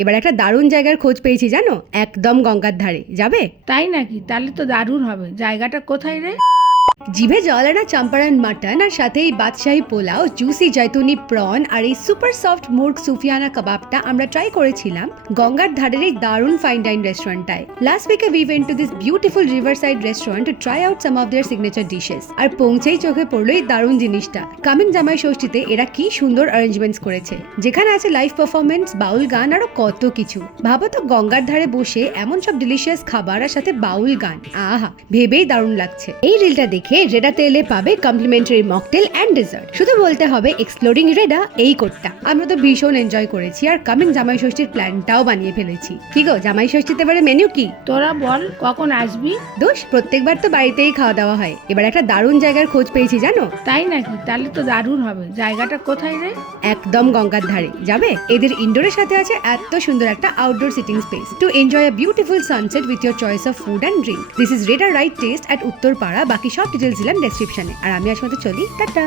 এবার একটা দারুণ জায়গার খোঁজ পেয়েছি জানো, একদম গঙ্গার ধারে। যাবে? তাই নাকি? তাহলে তো দারুণ হবে। জায়গাটা কোথায় রে? জিভে জল আনা চম্পারন মাটন আর সাথে এই বাদশাহী পোলাও, জুসি জৈতুনি প্রন আর এই সুপার সফট মুর্গ সুফিয়ানা কাবাবটা আমরা ট্রাই করেছিলাম গঙ্গার ধারের এই দারুণ ফাইন ডাইন রেস্টুরেন্টটায়। লাস্ট উইকে we went to this beautiful river side restaurant to try out some of their signature dishes. আর পৌঁছেই চোখে পড়লো এই দারুণ জিনিসটা। কামিং জামাই ষষ্ঠীতে এরা কি সুন্দর অ্যারেঞ্জমেন্টস করেছে, যেখানে আছে লাইভ পারফরমেন্স, বাউল গান আরো কত কিছু। ভাবো তো গঙ্গার ধারে বসে এমন সব ডিলিশিয়াস খাবার আর সাথে বাউল গান, আহা ভেবেই দারুণ লাগছে। এই রিলটা দেখে রেডাতে এলে পাবে কমপ্লিমেন্টারি মকটেল এন্ড ডেজার্ট। শুধু বলতে হবে এক্সপ্লোরিং রেডা এই কোডটা। আমরা তো ভীষণ এনজয় করেছি আর কামিং জামাই ষষ্ঠীর প্ল্যানটাও বানিয়ে ফেলেছি। কি গো, জামাই ষষ্ঠীতে এবারে মেনু কি? তোরা বল কখন আসবি? দোষ, প্রত্যেকবার তো বাড়িতেই খাওয়া দাওয়া হয়, এবার একটা দারুণ জায়গার খোঁজ পেয়েছি জানো। তাই নাকি? তাহলে তো দারুণ হবে। জায়গাটা কোথায় রে? একদম গঙ্গার ধারে। যাবে? এদের ইনডোরের সাথে আছে এত সুন্দর একটা outdoor sitting space to enjoy a beautiful sunset with your choice of food and drink. This is রেডা রাইট টেস্ট অ্যাট উত্তরপাড়া। বাকি সব ডিটেলস দিলাম ডেসক্রিপশনে। আর আমি আসলে চলি, টাটা।